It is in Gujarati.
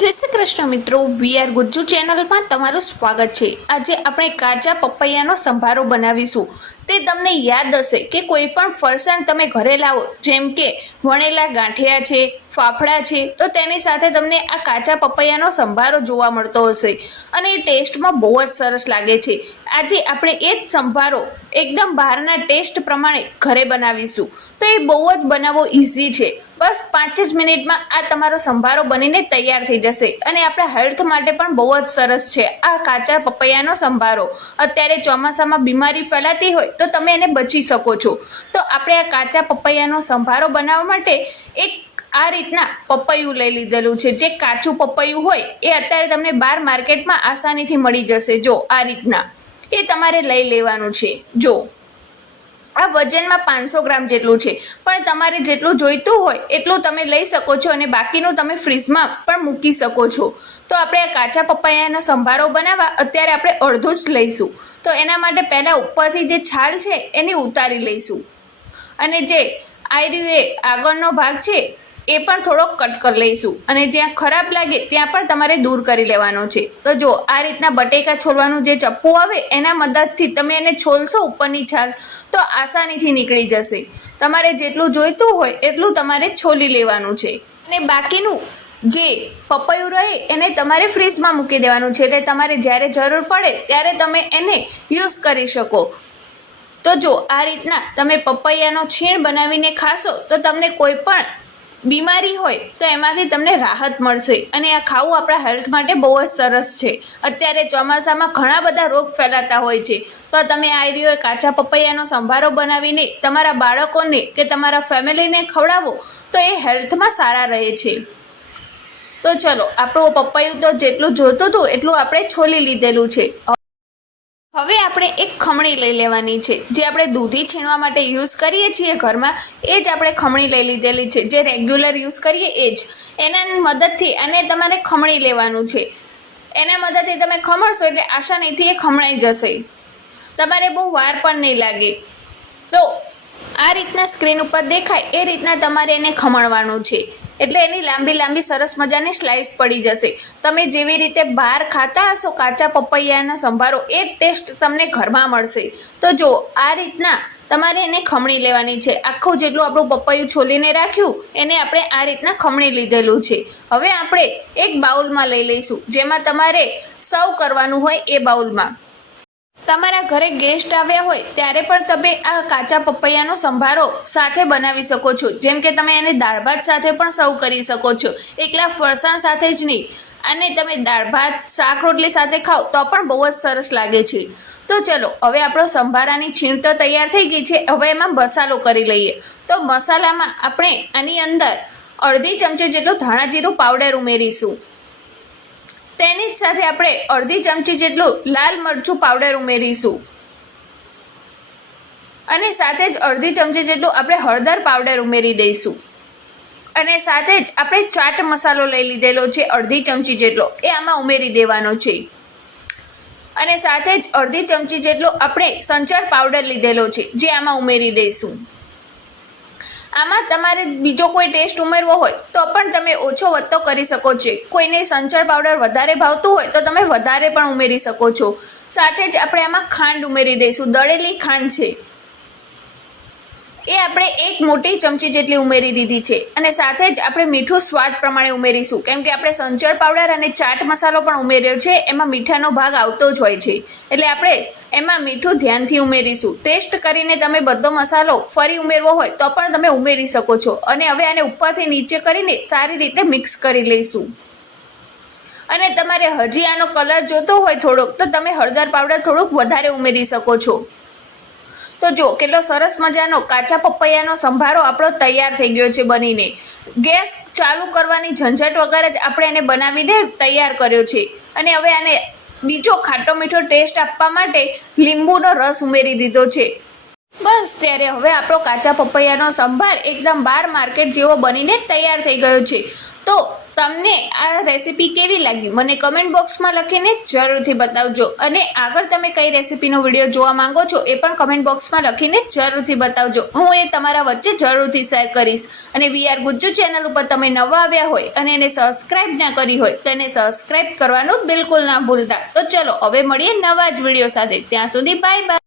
જય શ્રી કૃષ્ણ મિત્રો, વીઆર ગુજ્જુ ચેનલમાં તમારું સ્વાગત છે। આજે આપણે કાચા પપૈયાનો સંભારો બનાવીશું। તે તમને યાદ હશે કે કોઈ પણ ફરસાણ તમે ઘરે લાવો, જેમ કે વણેલા ગાંઠિયા છે, ફાફડા છે, તો તેની સાથે તમને આ કાચા પપૈયાનો સંભારો જોવા મળતો હશે અને એ ટેસ્ટમાં બહુ જ સરસ લાગે છે। આજે આપણે એ જ સંભારો એકદમ બહારના ટેસ્ટ પ્રમાણે ઘરે બનાવીશું। તો એ બહુ જ બનાવવો ઇઝી છે। બસ 5 જ મિનિટમાં આ તમારો સંભારો બનીને તૈયાર થઈ જશે અને આપણા હેલ્થ માટે પણ બહુ જ સરસ છે આ કાચા પપૈયાનો સંભારો। અત્યારે ચોમાસામાં બીમારી ફેલાતી હોય તો તમે એને બચી શકો છો। તો આપણે આ કાચા પપૈયાનો સંભારો બનાવવા માટે એક આ રીતના પપૈયું લઈ લીધેલું છે। જે કાચું પપૈયું હોય એ અત્યારે તમને બહાર માર્કેટમાં આસાનીથી મળી જશે। જો આ રીતના એ તમારે લઈ લેવાનું છે। જો આ વજનમાં 500 ગ્રામ જેટલું છે, પણ તમારે જેટલું જોઈતું હોય એટલું તમે લઈ શકો છો અને બાકીનું તમે ફ્રીજમાં પણ મૂકી શકો છો। તો આપણે આ કાચા પપૈયાનો સંભારો બનાવવા અત્યારે આપણે અડધું જ લઈશું। તો એના માટે પહેલા ઉપરથી જે છાલ છે એની ઉતારી લઈશું અને જે આયર્યું એ આગળનો ભાગ છે એ પણ થોડોક કટ કરી લઈશું અને જ્યાં ખરાબ લાગે ત્યાં પણ તમારે દૂર કરી લેવાનો છે। તો જો આ રીતના બટેકા છોલવાનું જે ચપ્પુ આવે એના મદદથી તમે એને છોલશો ઉપરની છાલ તો આસાનીથી નીકળી જશે। તમારે જેટલું જોઈતું હોય એટલું તમારે છોલી લેવાનું છે અને બાકીનું જે પપૈયું રહે એને તમારે ફ્રીજમાં મૂકી દેવાનું છે, એટલે તમારે જ્યારે જરૂર પડે ત્યારે તમે એને યુઝ કરી શકો। તો જો આ રીતના તમે પપૈયાનો છીણ બનાવીને ખાશો તો તમને કોઈ પણ બીમારી હોય તો એમાંથી તમને રાહત મળશે અને આ ખાવું આપણા હેલ્થ માટે બહુ જ સરસ છે। અત્યારે ચોમાસામાં ઘણા બધા રોગ ફેલાતા હોય છે, તો તમે આ રીયો કાચા પપૈયાનો સંભારો બનાવીને તમારા બાળકોને કે તમારા ફેમિલીને ખવડાવો તો એ હેલ્થમાં સારા રહે છે। તો ચલો, આપણું પપૈયું તો જેટલું જોતું હતું એટલું આપણે છોલી લીધેલું છે। હવે આપણે એક ખમણી લઈ લેવાની છે, જે આપણે દૂધી છીણવા માટે યુઝ કરીએ છીએ ઘરમાં, એ જ આપણે ખમણી લઈ લીધેલી છે, જે રેગ્યુલર યુઝ કરીએ એ જ। એના મદદથી અને તમારે ખમણી લેવાનું છે, એના મદદથી તમે ખમણશો એટલે આસાનીથી એ ખમણાઈ જશે, તમારે બહુ વાર પણ નહીં લાગે। તો આ રીતના સ્ક્રીન ઉપર દેખાય એ રીતના તમારે એને ખમણવાનું છે, એટલે એની લાંબી લાંબી સરસ મજાની સ્લાઇસ પડી જશે। તમે જેવી રીતે બહાર ખાતા હશો કાચા પપૈયાનો સંભારો એ ટેસ્ટ તમને ઘરમાં મળશે। તો જો આ રીતના તમારે એને ખમણી લેવાની છે। આખું જેટલું આપણું પપૈયું છોલીને રાખ્યું એને આપણે આ રીતના ખમણી લીધેલું છે। હવે આપણે એક બાઉલમાં લઈ લઈશું, જેમાં તમારે સર્વ કરવાનું હોય એ બાઉલમાં। તમારા ઘરે ગેસ્ટ આવ્યા હોય ત્યારે પણ તમે આ કાચા પપૈયાનો સંભારો સાથે બનાવી શકો છો, જેમ કે તમે એને દાળ ભાત સાથે પણ સર્વ કરી શકો છો, એકલા ફરસાણ સાથે જ નહીં। અને તમે દાળ ભાત શાક રોટલી સાથે ખાઓ તો પણ બહુ જ સરસ લાગે છે। તો ચલો, હવે આપણો સંભારાની છીણ તો તૈયાર થઈ ગઈ છે। હવે એમાં મસાલો કરી લઈએ। તો મસાલામાં આપણે આની અંદર અડધી ચમચી જેટલું ધાણા જીરું પાવડર ઉમેરીશું, તેની જ સાથે આપણે અડધી ચમચી જેટલું લાલ મરચું પાવડર ઉમેરીશું અને સાથે જ અડધી ચમચી જેટલું આપણે હળદર પાવડર ઉમેરી દઈશું અને સાથે જ આપણે ચાટ મસાલો લઈ લીધેલો છે અડધી ચમચી જેટલો, એ આમાં ઉમેરી દેવાનો છે અને સાથે જ અડધી ચમચી જેટલો આપણે સંચળ પાવડર લીધેલો છે જે આમાં ઉમેરી દઈશું। આમાં તમારે બીજો કોઈ ટેસ્ટ ઉમેરવો હોય તો પણ તમે ઓછો વધતો કરી શકો છો। કોઈને સંચળ પાવડર વધારે ભાવતું હોય તો તમે વધારે પણ ઉમેરી શકો છો। સાથે જ આપણે આમાં ખાંડ ઉમેરી દઈશું, દળેલી ખાંડ છે એ આપણે એક મોટી ચમચી જેટલી ઉમેરી દીધી છે અને સાથે જ આપણે મીઠું સ્વાદ પ્રમાણે ઉમેરીશું, કેમ કે આપણે સંચળ પાવડર અને ચાટ મસાલો પણ ઉમેર્યો છે, એમાં મીઠાનો ભાગ આવતો જ હોય છે, એટલે આપણે એમાં મીઠું ધ્યાનથી ઉમેરીશું। ટેસ્ટ કરીને તમે બધો મસાલો ફરી ઉમેરવો હોય તો પણ તમે ઉમેરી શકો છો અને હવે આને ઉપરથી નીચે કરીને સારી રીતે મિક્સ કરી લઈશું। અને તમારે હજી આનો કલર જોતો હોય થોડોક તો તમે હળદર પાવડર થોડુંક વધારે ઉમેરી શકો છો। તો જો કેટલો સરસ મજાનો કાચા પપૈયાનો સંભારો આપણો તૈયાર થઈ ગયો છે બનીને। ગેસ ચાલુ કરવાની ઝંઝટ વગર જ આપણે એને બનાવીને તૈયાર કર્યો છે અને હવે આને બીજો ખાટો મીઠો ટેસ્ટ આપવા માટે લીંબુનો રસ ઉમેરી દીધો છે। બસ ત્યારે હવે આપણો કાચા પપૈયાનો સંભાર એકદમ બહાર માર્કેટ જેવો બનીને તૈયાર થઈ ગયો છે। તો તમને આ રેસીપી કેવી લાગી મને કમેન્ટ બોક્સમાં લખીને જરૂરથી બતાવજો, અને આગળ તમે કઈ રેસીપીનો વિડીયો જોવા માંગો છો એ પણ કમેન્ટ બોક્સમાં લખીને જરૂરથી બતાવજો. હું એ તમારા વચ્ચે જરૂરથી શેર કરીશ. અને વીઆર ગુજ્જુ ચેનલ ઉપર તમે નવા આવ્યા હોય અને એને સબસ્ક્રાઇબ ના કરી હોય તો એને સબસ્ક્રાઇબ કરવાનું બિલકુલ ના ભૂલતા. તો ચલો હવે મળીએ નવા જ વિડીયો સાથે. ત્યાં સુધી બાય બાય.